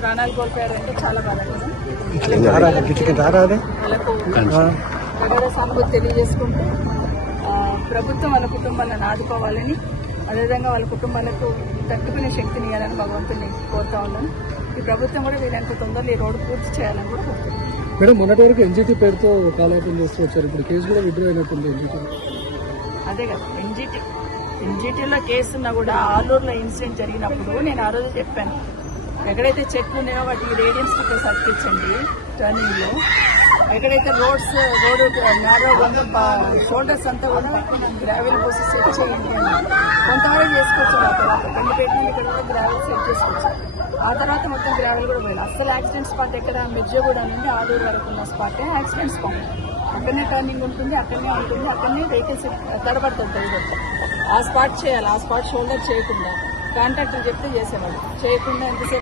ప్రాణాలు కోల్పోయారంటే చాలా బాధాకరం. ప్రగాఢ సానుభూతి తెలియజేసుకుంటూ ప్రభుత్వం వాళ్ళ కుటుంబాలను ఆదుకోవాలని, అదేవిధంగా వాళ్ళ కుటుంబాలకు తట్టుకునే శక్తిని ఇవ్వాలని భగవంతుని కోరుతా ఉన్నాను. ఈ ప్రభుత్వం కూడా వీరంత తొందరలో ఈ రోడ్డు పూర్తి చేయాలని కూడా కోరుతున్నాను. మేడం, మొన్నటి వరకు ఎన్జిటి పేరుతో కాలయాపన చేస్తూ వచ్చారు, ఇప్పుడు కేసు కూడా విడ్డ్రా అయినట్టుంది ఎన్జిటి. అదే కదా, ఎన్జిటీలో కేసున్నా కూడా ఆలూరులో ఇన్సిడెంట్ జరిగినప్పుడు నేను ఆ రోజు చెప్పాను, ఎక్కడైతే చెట్లు ఉన్నాయో వాటికి రేడియం స్టిక్కర్స్ అతికించండి టర్నింగ్ లో. ఎక్కడైతే రోడ్డు నేరో షోల్డర్స్ అంతా కూడా గ్రావెల్ పోసి సెట్ చేయండి అని కొంతవరకు చేసుకోవచ్చు. ఆ తర్వాత కొన్ని పెట్టిన ఇక్కడ కూడా గ్రావెల్ సెట్ చేసుకోవచ్చు. ఆ తర్వాత మొత్తం గ్రావెల్ కూడా పోయాలి. అసలు యాక్సిడెంట్ స్పాట్ ఎక్కడ, మిర్జగూడ నుండి ఆలూరు వరకు ఉన్న స్పాటే యాక్సిడెంట్ స్పాట్. అక్కడనే టర్నింగ్ ఉంటుంది, అక్కడనే వెహికల్స్ తడబడుతుంది. ఆ స్పాట్ చేయాలి. ఆ స్పాట్ షోల్డర్ చేయకుండా కాంట్రాక్టర్ చెప్తే చేసేవాడు, చేయకుండా ఎంతసేపు